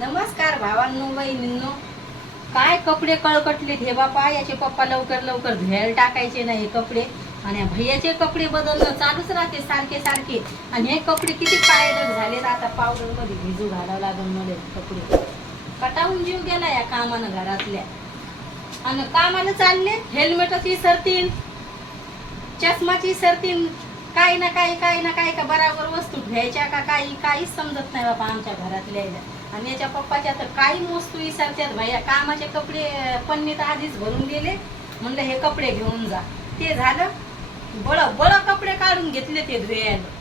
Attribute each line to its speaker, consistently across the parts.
Speaker 1: नमस्कार भावांनो बहिणींनो. काय कपडे कळकटले हे बापा? याचे पप्पा लवकर लवकर धुयाला टाकायचे नाही हे कपडे. आणि भैयाचे कपडे बदलणं चालूच राहते सारखे सारखे. आणि हे कपडे किती पायदक झाले आता पावडरमध्ये भिजू घालावं लागेल मला कपडे. कटावून जीव गेला या कामानं घरातल्या. आणि कामाला चालले हेल्मेटच विसरतील चष्माची सरतीन. काही ना काही काही ना काही का बराबर वस्तू घ्यायच्या का काही काहीच समजत नाही बाबा आमच्या घरातल्या आणि याच्या पप्पाच्या तर काही वस्तू विसरतात भैया कामाचे कपडे पन्नीत आधीच भरून गेले. म्हणलं हे कपडे घेऊन जा. ते झालं. बळ बळ कपडे काढून घेतले ते धुयाला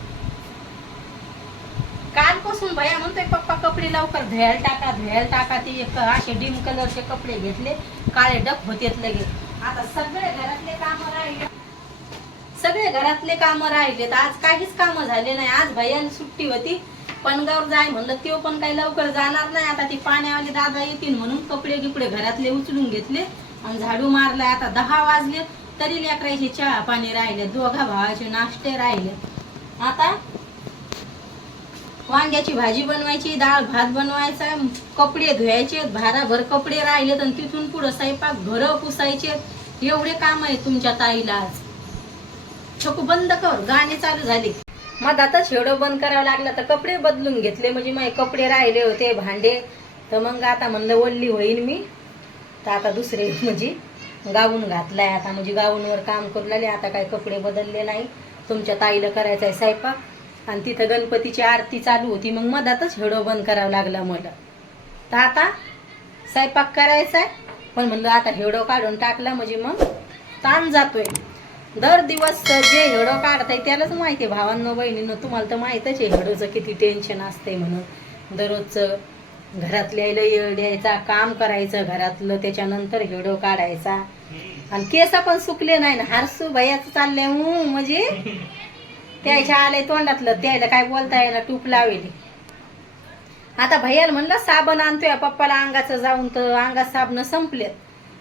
Speaker 1: कालपासून भैया म्हणतोय पप्पा कपडे लवकर धुयाला टाका धुयाला टाका. ते एक असे डिम कलरचे कपडे घेतले. काळे डक होतेत लगे आता सगळे घरातले काम राहिले. सगळे घरातले काम राहिले तर आज काहीच काम झाले नाही. आज भैयाने सुट्टी होती. पणगावर जाय म्हणलं तो पण काही लवकर जाणार नाही. आता ती पाण्यावाले दादा येतील म्हणून कपडे गिपडे घरातले उचलून घेतले आणि झाडू मारलाय आता दहा वाजले तरी लेकरायचे चहा पाणी राहिले दोघा भावाचे नाश्ते राहिले. आता वांग्याची भाजी बनवायची डाळ भात बनवायचा कपडे धुवायचे भाराभर कपडे राहिलेत आणि तिथून पुढं स्वयंपाक घर पुसायचे. एवढे काम आहे तुमच्या ताईला आज. छकू बंद कर गाणे चालू झाले. मधातच एवढं बंद करावं लागलं तर कपडे बदलून घेतले. म्हणजे माझे कपडे राहिले होते भांडे. तर मग आता म्हणलं वल्ली होईन मी. तर आता दुसरे म्हणजे गाऊन घातलाय. आता म्हणजे गाऊनवर काम करू लागले. आता काही कपडे बदलले नाही. तुमच्या ताईला करायचा आहे स्वयंपाक. आणि तिथं गणपतीची आरती चालू होती. मग मधातच हेडो बंद करावं लागला मला. तर आता स्वयंपाक करायचा आहे पण म्हणलं आता हेडो काढून टाकला. म्हणजे मग ताण जातोय. दर दिवस जे हेडो काढताय त्यालाच माहिती आहे. भावांनो बहिणींना तुम्हाला तर माहीतच आहे हेडोचं किती टेन्शन असतंय म्हणून. दररोजचं घरातल्या येळ द्यायचा काम करायचं घरातलं त्याच्यानंतर हेडो काढायचा. आणि केस पण सुकले नाही ना हारसू भैयाचं चाललंय हू म्हणजे? त्याच्या आलंय तोंडातलं त्याला काय बोलता येणार टूप लावेली. आता भैयाला म्हणलं साबण आणतोय पप्पाला अंगाचं जाऊन तर अंगात साबण संपले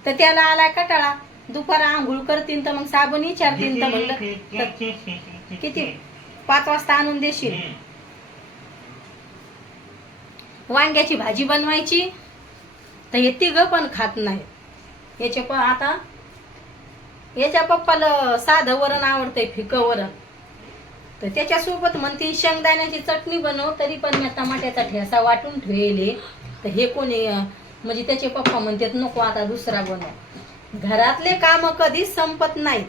Speaker 1: तर त्याला आलाय कटाळा. दुपार आंघोळ करतीन तर मग साबण विचारतीन तर म्हणलं किती? पाच वाजता आणून देशील? वांग्याची भाजी बनवायची. तर हे तिघ पण खात नाही याचे पण आता याच्या पप्पाला साधं वरण आवडतंय फिकं वरण. तर त्याच्यासोबत म्हणते शेंगदाण्याची चटणी बनव तरी पण मी टमाट्याचा ठेसा वाटून ठेवले. तर हे कोणी म्हणजे त्याचे पप्पा म्हणतात नको आता दुसरा बनव. घरातले काम कधीच संपत नाहीत.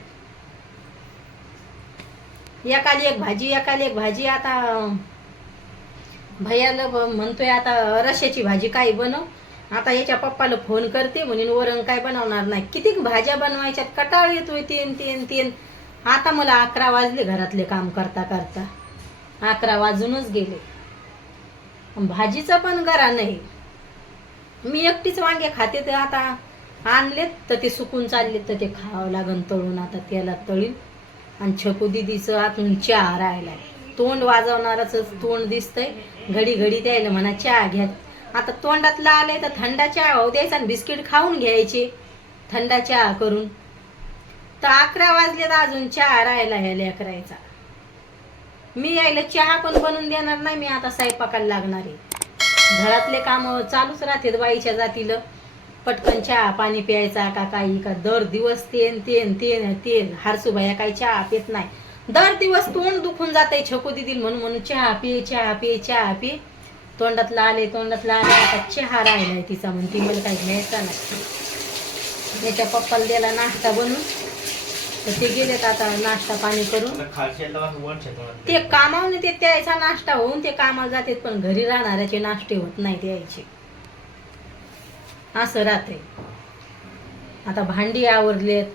Speaker 1: एकाली एक भाजी एकाली एक भाजी आता भैयाला ब- म्हणतोय आता रश्याची भाजी काय बनव? आता याच्या पप्पाला फोन करते म्हणून वरण काय बनवणार नाही? किती भाज्या बनवायच्यात? कटाळ येतोय तीन तीन तीन. आता मला अकरा वाजले घरातले काम करता करता. अकरा वाजूनच गेले. भाजीचं पण घरा नाही. मी एकटीच वांगे खाते तर आता. आणलेत तर ते सुकून चालले तर ते खावं लागन तळून. आता त्याला तळील आणि छकू दिदीचं आतून चहा राहिला तोंड वाजवणाराच तोंड दिसतंय. घडी घडी द्यायला म्हणा चहा घ्या. आता तोंडातला आलंय तर थंडा चहा होऊ द्यायचा आणि बिस्किट खाऊन घ्यायचे. थंडा चहा करून. तर अकरा वाजले तर अजून चहा राहायला ह्या लेकरायचा. मी यायला चहा पण बनवून देणार नाही मी आता स्वयंपाकाला लागणार आहे. घरातले काम चालूच राहतात बाईच्या जातीला. पटकन चहा पाणी प्यायचा का काही का दर दिवस तेन तेन तेन तेन. हारसूबाया काही चहा पित नाही. दर दिवस तोंड दुखून जाते छकू दिदील म्हणून म्हणून चहा पे चहा पे चहा पे. तोंडातला आले तोंडातला आले आता चहा राहिलाय तिचा म्हणून. ती मला काही घ्यायचा नाही. याच्या पप्पाला दिला नाश्ता बनवून. तर ते गेलेत आता नाश्ता पाणी करून. ते. कामावून ते त्याचा नाश्ता होऊन ते कामाला जातात पण घरी राहणाऱ्याचे नाश्ते होत नाही द्यायचे असं राहते आता भांडी आवरलेत.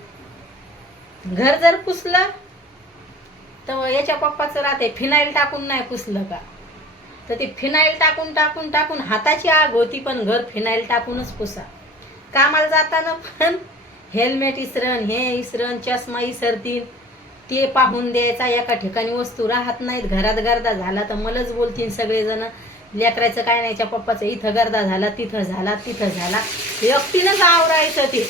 Speaker 1: घर जर पुसलं तर याच्या पप्पाचं राहते फिनाईल टाकून नाही पुसलं का? तर ती फिनाईल टाकून टाकून टाकून हाताची आग होती पण घर फिनाईल टाकूनच पुसा. कामाला जाताना पण हेल्मेट इसरण हे इसरण चष्मा इसरतील. ते पाहून द्यायचा एका ठिकाणी वस्तू राहत नाहीत. घरात गर्दा झाला तर मलाच बोलतील सगळेजण. लेकरायचं काय नाही याच्या पप्पाचं इथं गर्दा झाला तिथं झाला तिथं झाला. एकटीनंच आवरायचं ते.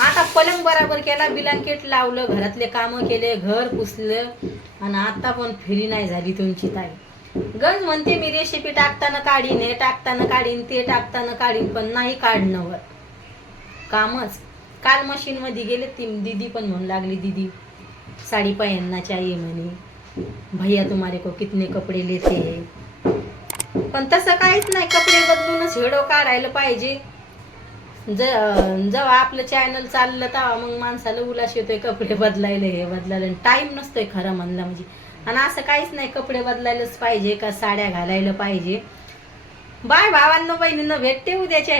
Speaker 1: आता पलंग बराबर केला बिलांकेट लावलं घरातले कामं केले घर पुसलं आणि आता पण फिरी नाही झाली तुमची ताई. गंज म्हणते मी रेसिपी टाकताना काढीन हे टाकताना काढीन ते टाकताना काढीन पण नाही काढणं वर. कामच. काल मशीनमध्ये गेले ती दीदी पण म्हणू लागली दीदी साडी पहनना ये म्हणे. भैया तुम्हारे को कितने कपडे लेते है? पण तसं काहीच नाही कपडे बदलूनच व्हिडिओ काढायला पाहिजे. ज जेव्हा आपलं चॅनल चाललं तेव्हा मग माणसाला उलाश येतोय कपडे बदलायला हे बदलायला. टाईम नसतोय खरं म्हणलं म्हणजे. आणि असं काहीच नाही कपडे बदलायलाच पाहिजे का साड्या घालायला पाहिजे. बाय भावांना बहिणींना भेटते उद्याच्या